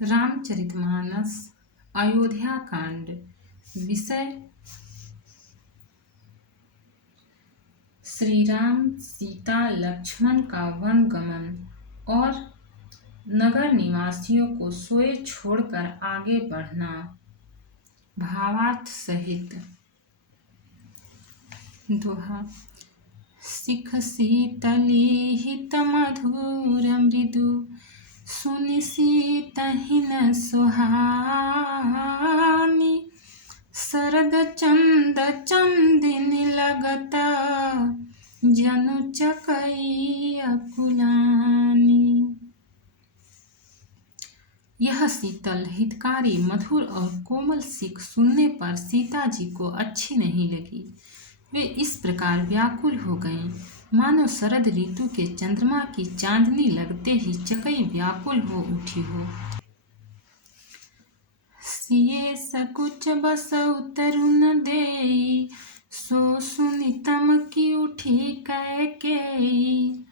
रामचरितमानस अयोध्या कांड। विषय श्री राम सीता लक्ष्मण का वन गमन और नगर निवासियों को सोए छोड़कर आगे बढ़ना। भावार्थ सहित दोहा। सिख शीतली हित मधुर मृदु, सुनि सीतहि न सुहानी। शरद चंद चंदिनी लगत, जनु चकई अकुलानी। यह शीतल हितकारी मधुर और कोमल सिख सुनने पर सीता जी को अच्छी नहीं लगी। वे इस प्रकार व्याकुल हो गईं, मानो शरद ऋतु के चंद्रमा की चांदनी लगते ही चकई व्याकुल हो उठी हो। सिए सकुच बस उतरुन देई, सो सुनि तमकी उठी कैकेयी।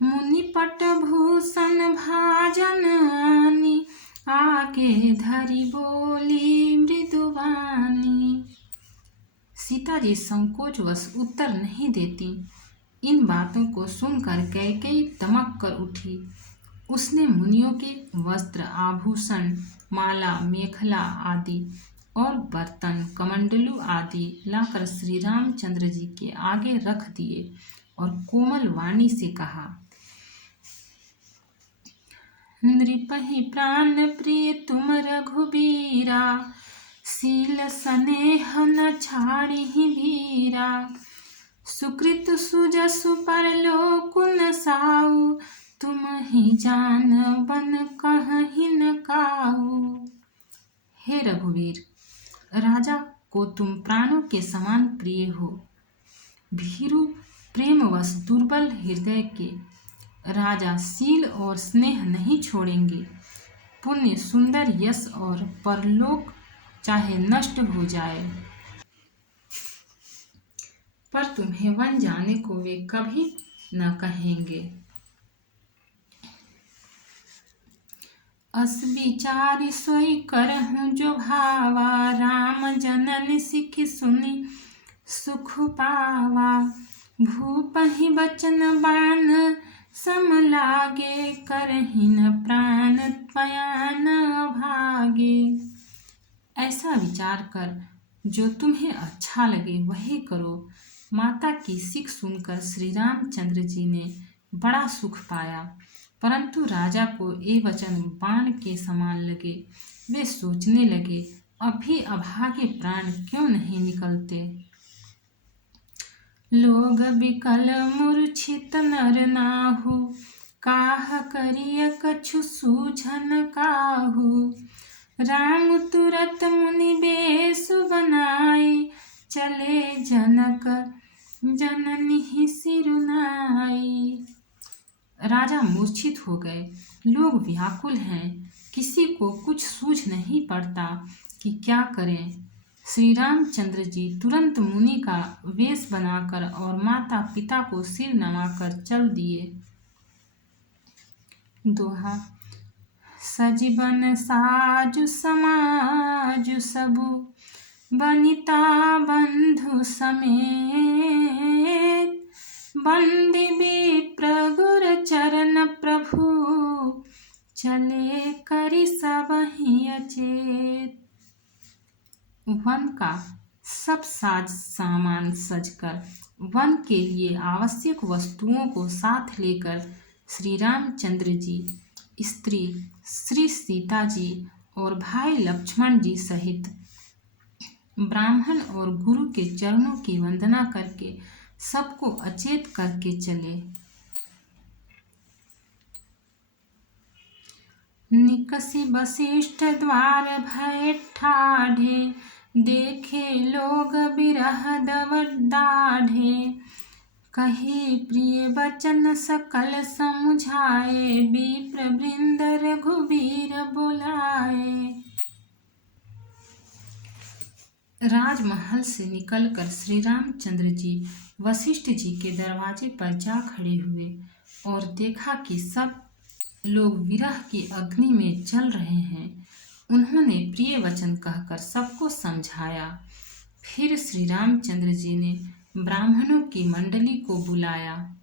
मुनिपट भूषण भाजन आनी, आगे धरि बोली मृदुवानी। सीता जी संकोचवश उत्तर नहीं देती। इन बातों को सुनकर कैकेयी तमक कर उठी। उसने मुनियों के वस्त्र, आभूषण, माला, मेखला आदि और बर्तन, कमंडलू आदि लाकर श्री रामचंद्र जी के आगे रख दिए और कोमल वाणी से कहा, नृपहि प्राण प्रिय तुम रघुबीरा, शील स्नेह न छाड़िहि धीरा। सुकृत सुजसु परलोक न साऊ, तुम ही जान बन कहहि न काऊ। हे रघुवीर, राजा को तुम प्राणों के समान प्रिय हो। भीरु प्रेमवश दुर्बल हृदय के राजा शील और स्नेह नहीं छोड़ेंगे। पुण्य, सुंदर यश और परलोक चाहे नष्ट हो जाए, पर तुम्हें वन जाने को वे कभी न कहेंगे। अस विचारि सोई करहूँ जो भावा, राम जननी सिखि सुनि सुख पावा। भूपहि बचन बान सम लागे, करहि न प्राण पयान भागे। ऐसा विचार कर जो तुम्हें अच्छा लगे वही करो। माता की सिख सुनकर श्री रामचंद्र जी ने बड़ा सुख पाया, परंतु राजा को ये वचन बाण के समान लगे। वे सोचने लगे, अभी अभागे प्राण क्यों नहीं निकलते। लोग बिकल मूर्छित नर नाहु, काह करिय कछु सूझन काहू। राम तुरत मुनि बेसु बनाई, चले जनक जननी सिरुनाई। राजा मूर्छित हो गए। लोग व्याकुल हैं, किसी को कुछ सूझ नहीं पड़ता कि क्या करें। श्री रामचंद्र जी तुरंत मुनि का वेश बनाकर और माता पिता को सिर नवाकर चल दिए। दोहा। सजीवन साजु समाजु सबु, बनिता बंधु समेत। बंदी विप्र गुर चरण प्रभु, चले करि सबहि अचेत। वन का सब साज सामान सजकर वन के लिए आवश्यक वस्तुओं को साथ लेकर श्री रामचंद्र जी, स्त्री श्री सीता जी और भाई लक्ष्मण जी सहित ब्राह्मण और गुरु के चरणों की वंदना करके सबको अचेत करके चले। निकसी वशिष्ठ द्वार भय ठाढ़े, देखे लोग बिरह दव दाढ़े। कही प्रिय वचन सकल समुझाए, विप्र वृंद रघुबीर बुलाए। राजमहल से निकलकर श्री रामचंद्र जी वशिष्ठ जी के दरवाजे पर जा खड़े हुए और देखा कि सब लोग विरह की अग्नि में जल रहे हैं। उन्होंने प्रिय वचन कहकर सबको समझाया। फिर श्री रामचंद्र जी ने ब्राह्मणों की मंडली को बुलाया।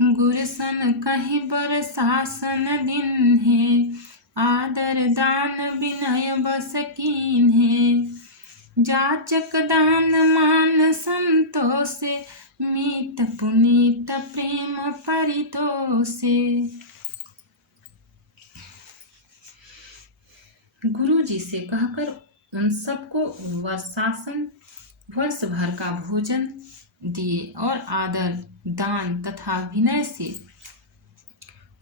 गुरसन कहीं बर शासन दिन है, आदर दान विनय बस कीन है। जाचक दान मान संतोषे, मीत पुनीत प्रेम परितोषे। गुरु जी से कहकर उन सबको वर्ष भर का भोजन दिए और आदर दान तथा विनय से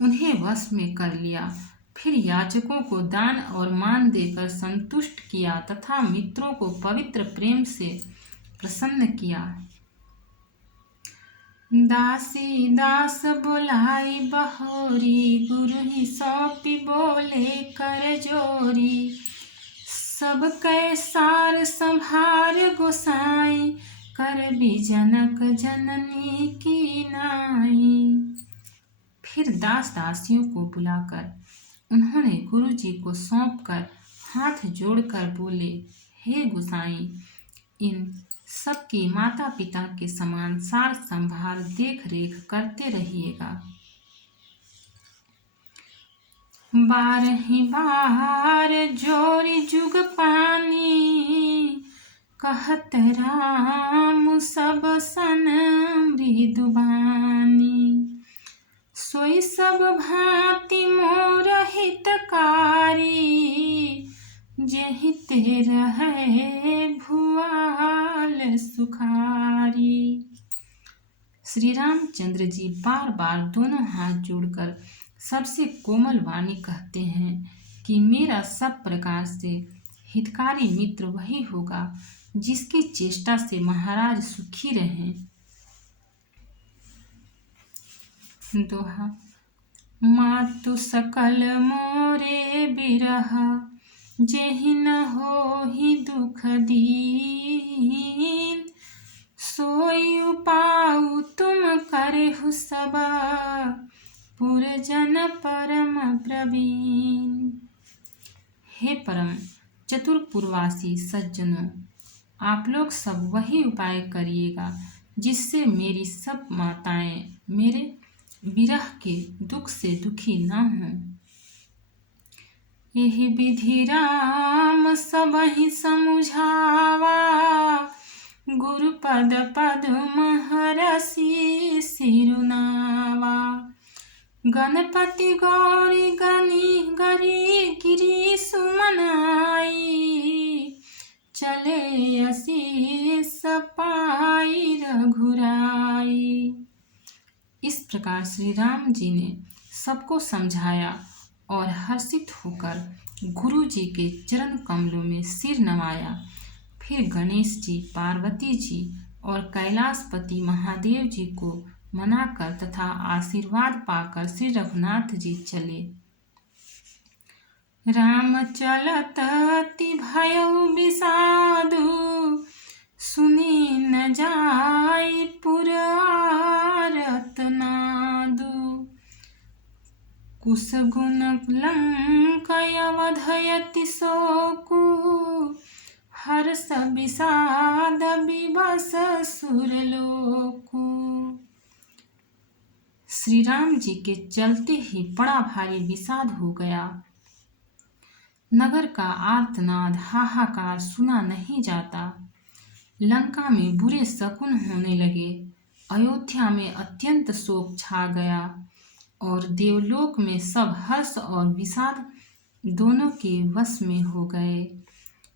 उन्हें वश में कर लिया। फिर याचकों को दान और मान देकर संतुष्ट किया तथा मित्रों को पवित्र प्रेम से प्रसन्न किया। दासी दास बुलाई बहोरी, गुरु ही सौंपी बोले कर जोरी। सब कैसार संभार गोसाई, कर भी जनक जननी की नाई। फिर दास दासियों को बुलाकर उन्होंने गुरु जी को सौंपकर हाथ जोड़कर बोले, हे गोसाई, इन सबकी माता पिता के समान सार संभाल देख रेख करते रहिएगा। 12 बार जोरी जुग पानी, कहत राम सब सन मृदुबानी। सोई सब भांति मोर हितकारी, जेहि रहे भुआल सुखारी। श्री रामचंद्र जी बार बार दोनों हाथ जोड़कर सबसे कोमल वाणी कहते हैं कि मेरा सब प्रकार से हितकारी मित्र वही होगा जिसकी चेष्टा से महाराज सुखी रहें। दोहा। मातु सकल मोरे बिरहा, जेहि न होहि दुख दीन। सोई उपाउ तुम करेहु सबा, पुरजन परम प्रवीण। हे परम चतुरपुरवासी सज्जनों, आप लोग सब वही उपाय करिएगा जिससे मेरी सब माताएं मेरे विरह के दुख से दुखी न हों। यही विधि राम सबहि समुझावा, गुरुपद पद्म हरषि सिरुनावा। गणपति गौरी गनी गरी गिरी सुमनाई, चले असीस पाई रघुराई। इस प्रकार श्री राम जी ने सबको समझाया और हर्षित होकर गुरु जी के चरण कमलों में सिर नवाया। फिर गणेश जी, पार्वती जी और कैलाशपति महादेव जी को मनाकर तथा आशीर्वाद पाकर श्री रघुनाथ जी चले। राम चलत अति भयउ विषादु, सुनी न जाय पुर आरत नादु। कुश गुण लंका अवधयति शोकु, हर्ष विषाद विवश सुरलोकु। श्री राम जी के चलते ही बड़ा भारी विषाद हो गया। नगर का आर्तनाद हाहाकार सुना नहीं जाता। लंका में बुरे शकुन होने लगे। अयोध्या में अत्यंत शोक छा गया और देवलोक में सब हर्ष और विषाद दोनों के वश में हो गए।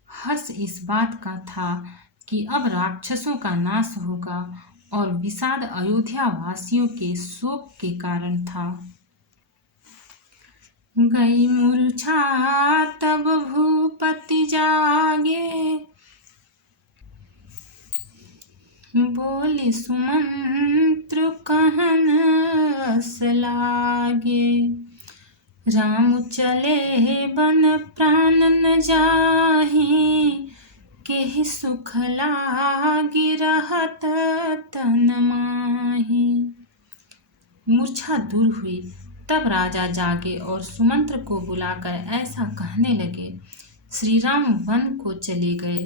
हर्ष इस बात का था कि अब राक्षसों का नाश होगा और विषाद अयोध्या वासियों के शोक के कारण था। गई मूर्छा तब भूपति जागे, बोले सुमंत्र कहन अस लागे। राम चले बन प्राण न जाहि, केहि सुख लागी रहत तन माही। मूर्छा दूर हुई तब राजा जागे और सुमंत्र को बुलाकर ऐसा कहने लगे, श्री राम वन को चले गए,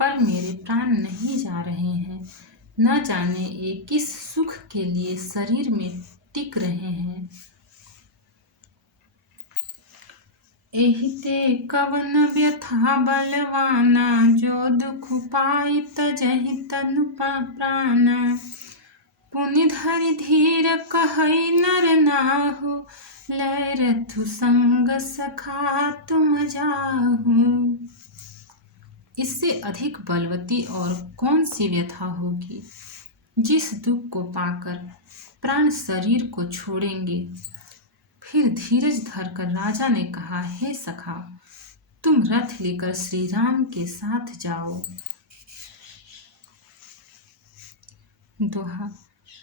पर मेरे प्राण नहीं जा रहे हैं। न जाने ये किस सुख के लिए शरीर में टिक रहे हैं। एहि ते कवन व्यथा बलवाना, जो दुख पाई तजहि तनु प्राणा। पुनि धरि धीर कहई नर नाहु, लय रथु संग सखा तुम जाहु। इससे अधिक बलवती और कौन सी व्यथा होगी। जिस दुख को पाकर प्राण शरीर को छोड़ेंगे। फिर धीरज धरकर राजा ने कहा, हे सखा, तुम रथ लेकर श्री राम के साथ जाओ। दोहा।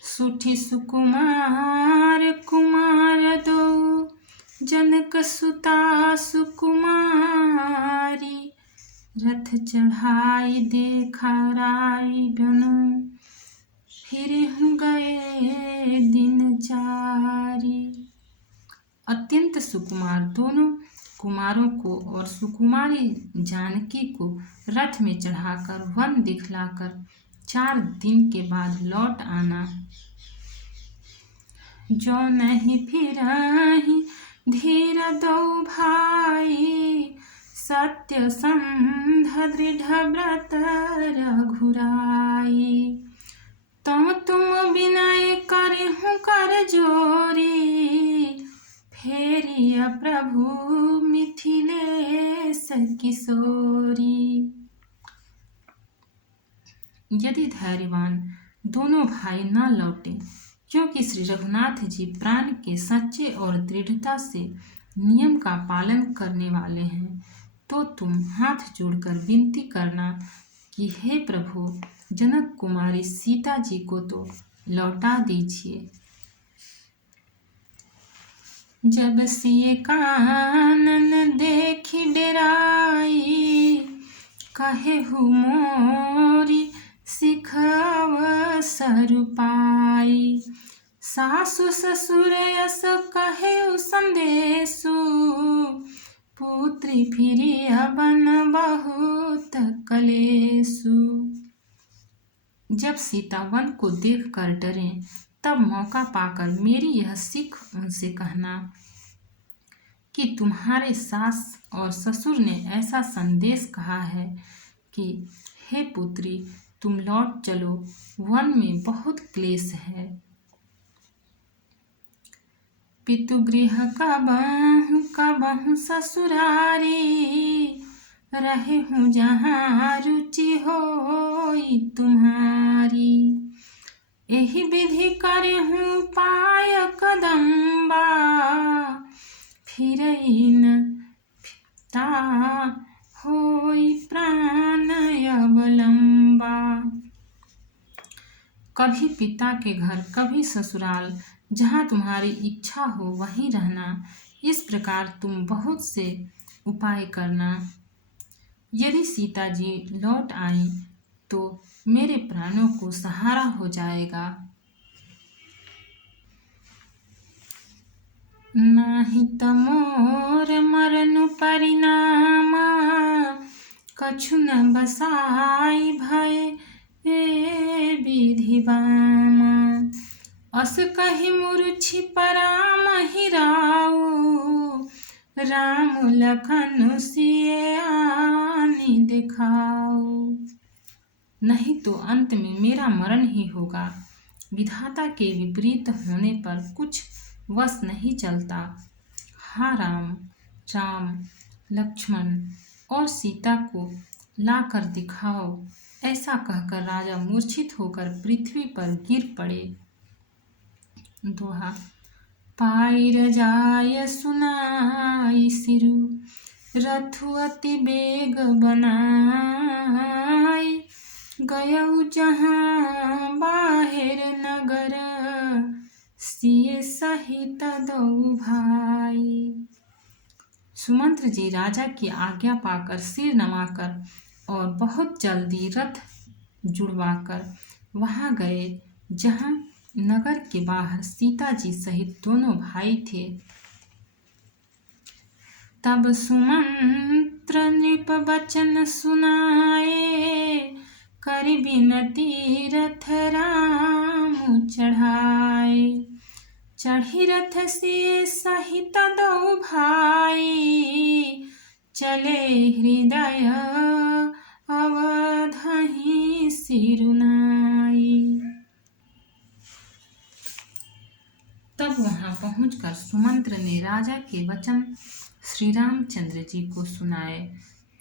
सुठी सुकुमार कुमार दो, जनक सुता सुकुमारी। रथ चढ़ाई देखा राई बनो, फिर गए दिन चारी। अत्यंत सुकुमार दोनों कुमारों को और सुकुमारी जानकी को रथ में चढ़ाकर वन दिखलाकर 4 दिन के बाद लौट आना। जो नहीं फिरहि धीर दो भाई, सत्य संध दृढ़ व्रत रघुराई। तुम विनय करहु कर जोरी, फेरिया प्रभु मिथिलेश किशोरी। यदि धैर्यवान दोनों भाई न लौटे, क्योंकि श्री रघुनाथ जी प्राण के सच्चे और दृढ़ता से नियम का पालन करने वाले हैं, तो तुम हाथ जोड़कर विनती करना कि हे प्रभु, जनक कुमारी सीता जी को तो लौटा दीजिए। जब सिए कानन देखी डेराई, कहे हु मोरी सिखव सरुपाई। सासु ससुर यस कहे संदेशु, पुत्री फिरी बन बहुत कलेसु। जब सीता वन को देखकर डरे, तब मौका पाकर मेरी यह सीख उनसे कहना कि तुम्हारे सास और ससुर ने ऐसा संदेश कहा है कि हे पुत्री, तुम लौट चलो, वन में बहुत क्लेश है। पितुगृह कबहु ससुरारी, रहे हूँ जहाँ रुचि होई तुम्हारी। एहि विधि करहूँ पाय कदम्बा, फिरई न ता होई प्राण अवलंबा। कभी पिता के घर, कभी ससुराल, जहाँ तुम्हारी इच्छा हो वहीं रहना। इस प्रकार तुम बहुत से उपाय करना। यदि सीता जी लौट आई तो मेरे प्राणों को सहारा हो जाएगा। नाही त मोर मरनु परिणामा, कछु न बसाई भय विधि बामा। अस कहि मूर्छि परामहि राऊ, राम लखन सिए आनि दिखाऊ। नहीं तो अंत में मेरा मरण ही होगा। विधाता के विपरीत होने पर कुछ वश नहीं चलता। हाँ राम, राम, लक्ष्मण और सीता को लाकर दिखाओ। ऐसा कहकर राजा मूर्छित होकर पृथ्वी पर गिर पड़े। दोहा। पाई जाय सुनाई सिरु, रथु अति बेग बनाई। गयऊ जहाँ बाहिर नगर, सिए सहित दो भाई। सुमंत्र जी राजा की आज्ञा पाकर सिर नवाकर और बहुत जल्दी रथ जुड़वाकर वहां गए जहां नगर के बाहर सीता जी सहित दोनों भाई थे। तब सुमंत्र नृप बचन सुनाए, कर बिनती रथ राम चढ़ाए। चढ़ी रथ से सहित दो भाई, चले हृदय अवधहि सिरुनाई। तब वहां पहुंचकर सुमंत्र ने राजा के वचन श्री रामचंद्र जी को सुनाए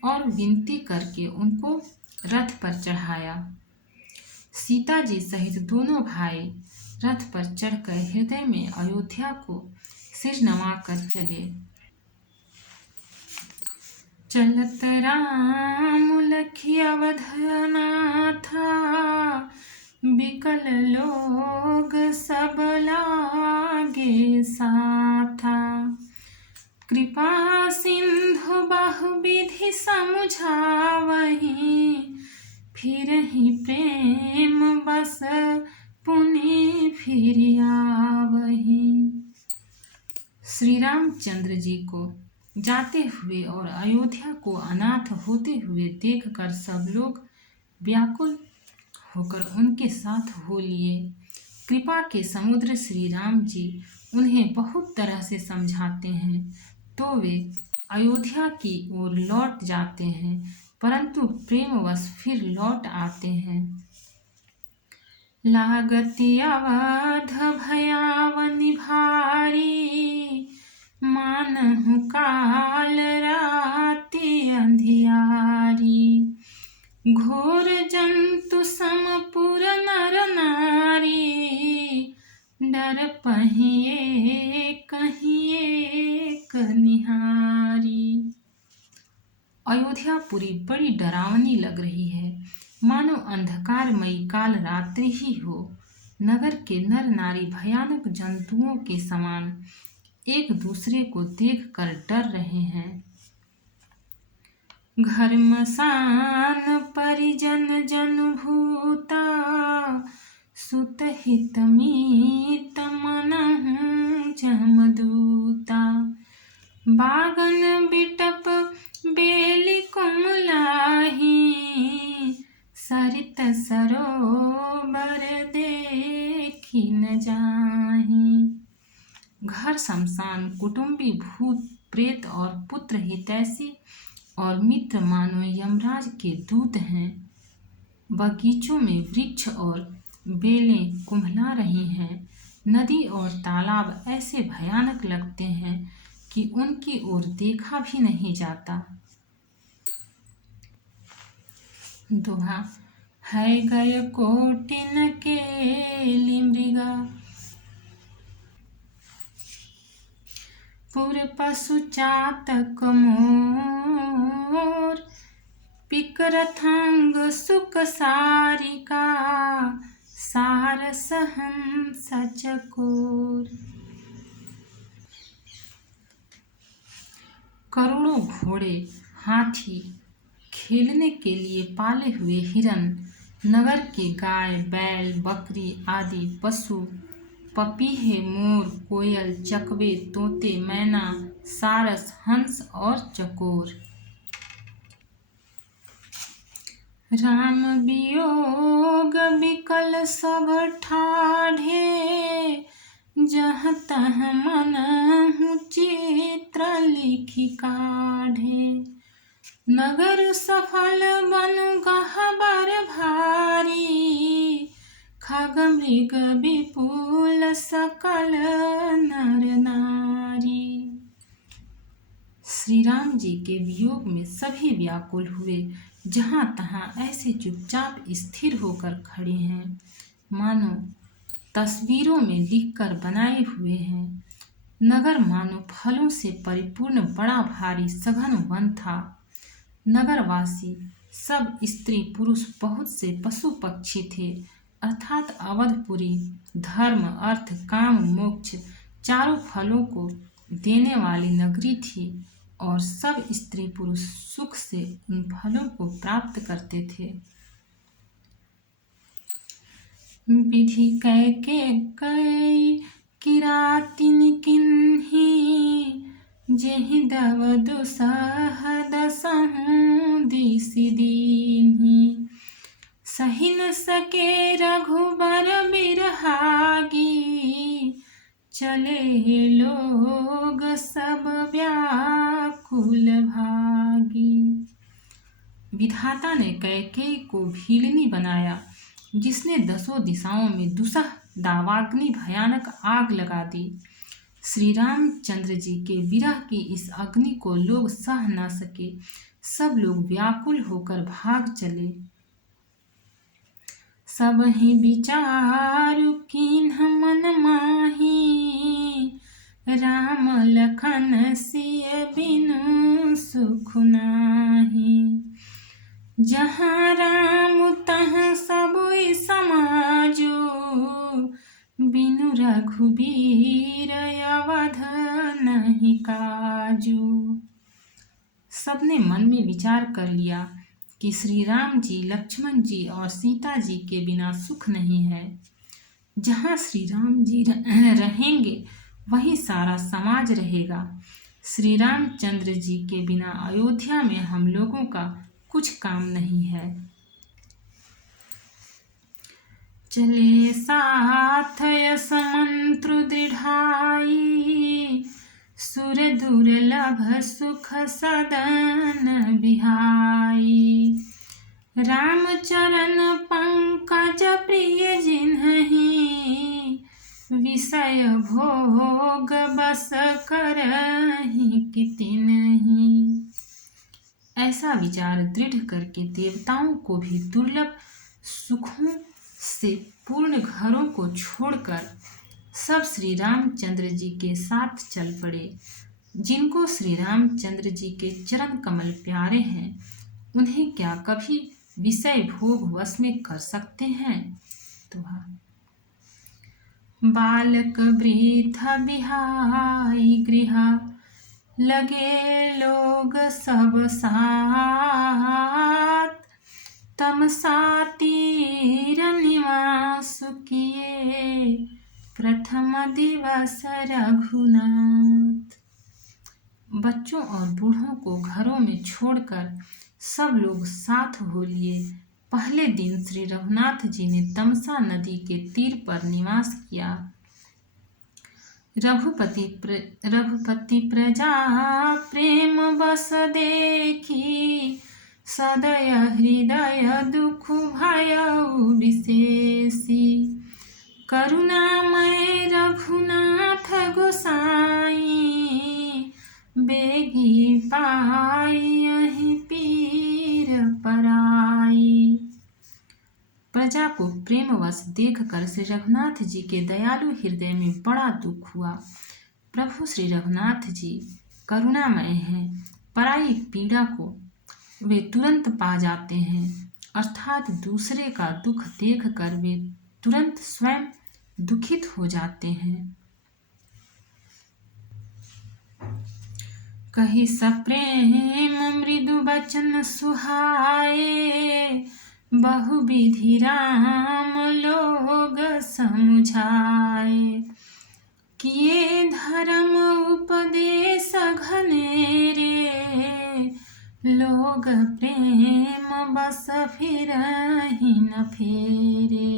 और विनती करके उनको रथ पर चढ़ाया। सीता जी सहित दोनों भाई रथ पर चढ़कर हृदय में अयोध्या को सिर नवाकर चले। चलत राम लखी अवधनाथा, बिकल लोग सब लागे साथा। कृपा सिंधु बहुविधि समुझावहि, फिरहि प्रेम बस पुनि फिर आवहि। श्री रामचंद्र जी को जाते हुए और अयोध्या को अनाथ होते हुए देखकर सब लोग व्याकुल होकर उनके साथ हो लिए। कृपा के समुद्र श्री राम जी उन्हें बहुत तरह से समझाते हैं तो वे अयोध्या की ओर लौट जाते हैं, परंतु प्रेमवश फिर लौट आते हैं। लागति अवध भयावनि भारी, मानहु काल राति अंधियारी। घोर जंतु समपुर नर नारी, डर पहिए कहिए एक निहारी। अयोध्यापुरी बड़ी डरावनी लग रही है, मानो अंधकारमयी काल रात्रि ही हो। नगर के नर नारी भयानक जंतुओं के समान एक दूसरे को देखकर डर रहे हैं। घर मसान परिजन जन भूता, सुत हित मीत मनहु जमदूता। बागन बिटप बेली कुमलाही, सरित सरोवर देखी न जाही। घर शमशान, कुटुंबी, भूत प्रेत और पुत्र हितैषी और मित्र मानो यमराज के दूत हैं। बगीचों में वृक्ष और बेलें कुम्हला रही हैं। नदी और तालाब ऐसे भयानक लगते हैं कि उनकी ओर देखा भी नहीं जाता। दोहा। है गय कोटिन केली मृगा, पुर पशु चातक मोर। पिकरथंग सुख सारिका, सारस हंस चकोर। करोड़ों घोड़े, हाथी, खेलने के लिए पाले हुए हिरन, नगर के गाय, बैल, बकरी आदि पशु, पपीहे, मोर, कोयल, चकवे, तोते, मैना, सारस, हंस और चकोर। राम वियोग बिकल सब ठाढ़े, जहाँ तहाँ मनहु चित्र लिखि काढ़े। नगर सफल बन गहबर भारी, खग मृग विपुल सकल नर नारी। श्री राम जी के वियोग में सभी व्याकुल हुए, जहाँ तहाँ ऐसे चुपचाप स्थिर होकर खड़े हैं मानो तस्वीरों में लिखकर बनाए हुए हैं। नगर मानो फलों से परिपूर्ण बड़ा भारी सघन वन था। नगरवासी सब स्त्री पुरुष, बहुत से पशु पक्षी थे, अर्थात अवधपुरी धर्म, अर्थ, काम, मोक्ष चारों फलों को देने वाली नगरी थी और सब स्त्री पुरुष सुख से उन फलों को प्राप्त करते थे। विधि कैके कई किरातिन किन्ही, जेहि दव दुसह दसहु दिसि दीन्ही। सहि न सके रघुबर बिरहागी, चले लोग सब व्याकुल भागी। विधाता ने कैकेयी को भीलनी बनाया, जिसने 10 दिशाओं में दुसह दावाग्नि भयानक आग लगा दी। श्री रामचंद्र जी के विरह की इस अग्नि को लोग सह न सके, सब लोग व्याकुल होकर भाग चले। सब ही विचारु कीन्ह मन माही, राम लखन सिय बिनु सुख नाही। जहाँ राम तहाँ सबुई समाजो, बिनु रघुबीर अवध नहीं काजू। सबने मन में विचार कर लिया कि श्री राम जी, लक्ष्मण जी और सीता जी के बिना सुख नहीं है। जहाँ श्री राम जी रहेंगे वहीं सारा समाज रहेगा। श्री रामचंद्र जी के बिना अयोध्या में हम लोगों का कुछ काम नहीं है। चले साथ यस मंत्र दृढ़ाई, सुर दुर्लभ सुख सदन बिहाई। रामचरण पंकज प्रिय जिन्हि, विषय भोग बस करहि कितिन्हि। ऐसा विचार दृढ़ करके देवताओं को भी दुर्लभ सुखों से पूर्ण घरों को छोड़कर सब श्री रामचंद्र जी के साथ चल पड़े। जिनको श्री रामचंद्र जी के चरण कमल प्यारे हैं, उन्हें क्या कभी विषय भोग वश में कर सकते हैं? तो बालक वृद्ध बिहाई गृह, लगे लोग सब साथ। तमसा तीर निवास किए, प्रथम दिवस रघुनाथ। बच्चों और बूढ़ों को घरों में छोड़कर सब लोग साथ हो लिए। पहले दिन श्री रघुनाथ जी ने तमसा नदी के तीर पर निवास किया। रघुपति प्रजा प्रेम बस देखी, सदय हृदय दुख भयउ विशेषी। करुणामय रघुनाथ गोसाई, बेगी पाई पीर पराई। प्रजा को प्रेमवश देखकर श्री रघुनाथ जी के दयालु हृदय में बड़ा दुख हुआ। प्रभु श्री रघुनाथ जी करुणामय हैं, पराई पीड़ा को वे तुरंत पा जाते हैं, अर्थात दूसरे का दुख देखकर वे तुरंत स्वयं दुखित हो जाते हैं। कही सप्रेम मृदु बचन सुहाए, बहुविधि राम लोग समझाए। किए धर्म उपदेश घनेरे, लोग प्रेम बस फिरहि न फेरे।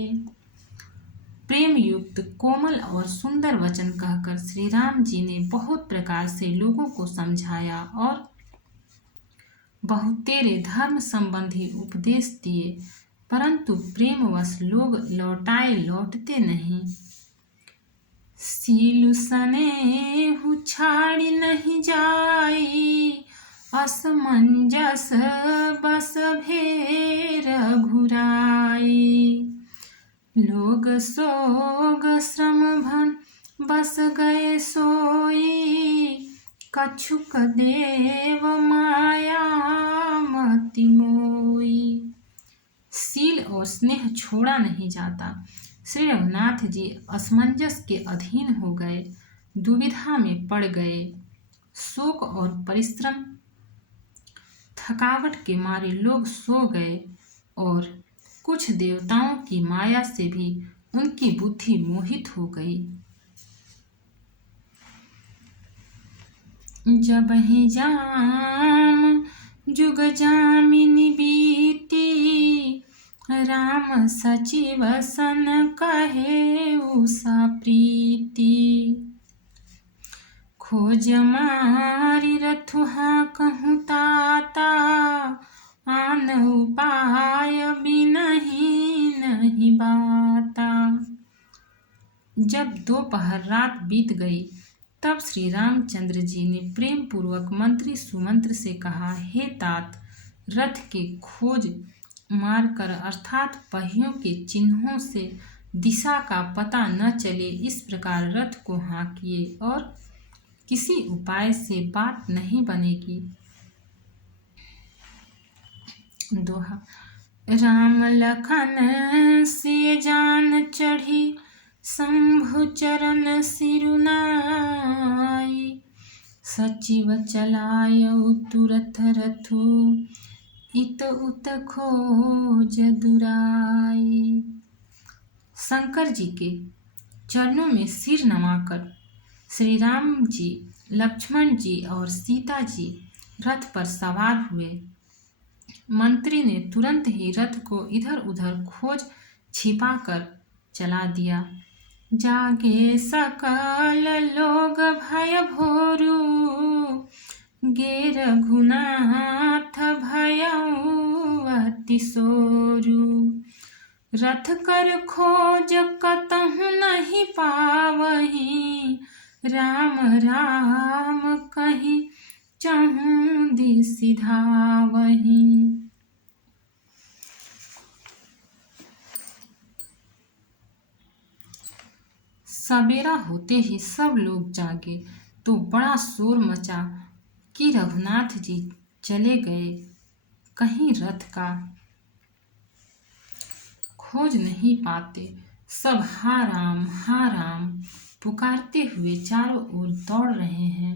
प्रेम युक्त कोमल और सुंदर वचन कहकर श्री राम जी ने बहुत प्रकार से लोगों को समझाया और बहुतेरे धर्म संबंधी उपदेश दिए, परंतु प्रेमवश लोग लौटते नहीं। सीलु सनेहु छाड़ी नहीं जाई, असमंजस बस भेर घुराई। लोग सोग श्रम भन बस गए सोई, कछुक देव माया मति मोई। सील और स्नेह छोड़ा नहीं जाता। श्री रघुनाथ जी असमंजस के अधीन हो गए, दुविधा में पड़ गए। शोक और परिश्रम थकावट के मारे लोग सो गए और कुछ देवताओं की माया से भी उनकी बुद्धि मोहित हो गई। जब ही जाम जुग जामिनी बीती, राम सचिव सन कहे उषा प्रीति। खोज मारी रथुहा कहूँ ताता, आन उपाय बिनहि नहीं बाता। जब दोपहर रात बीत गई तब श्री रामचंद्र जी ने प्रेम पूर्वक मंत्री सुमंत्र से कहा, हे तात, रथ के खोज मारकर अर्थात पहियों के चिन्हों से दिशा का पता न चले इस प्रकार रथ को हाँकिए और किसी उपाय से बात नहीं बनेगी। दोहा। राम लखन सिय जान चढ़ी, शंभु चरण सिरुनाई। सचिव चलायउ तुरथ रथु, इत उत खोज दुराई। शंकर जी के चरणों में सिर नवाकर श्री राम जी, लक्ष्मण जी और सीता जी रथ पर सवार हुए। मंत्री ने तुरंत ही रथ को इधर उधर खोज छिपाकर चला दिया। जागे सकल लोग भय भोरू, गे रघुनाथ भयउ अति सोरू। रथ कर खोज कतहु नहीं पावहीं, राम राम कहि चहु दिसि धावहीं। सवेरा होते ही सब लोग जागे तो बड़ा शोर मचा कि रघुनाथ जी चले गए, कहीं रथ का खोज नहीं पाते। सब हा राम पुकारते हुए चारों ओर दौड़ रहे हैं।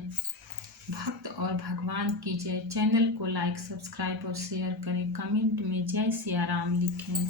भक्त और भगवान की जय। चैनल को लाइक, सब्सक्राइब और शेयर करें। कमेंट में जय सिया राम लिखें।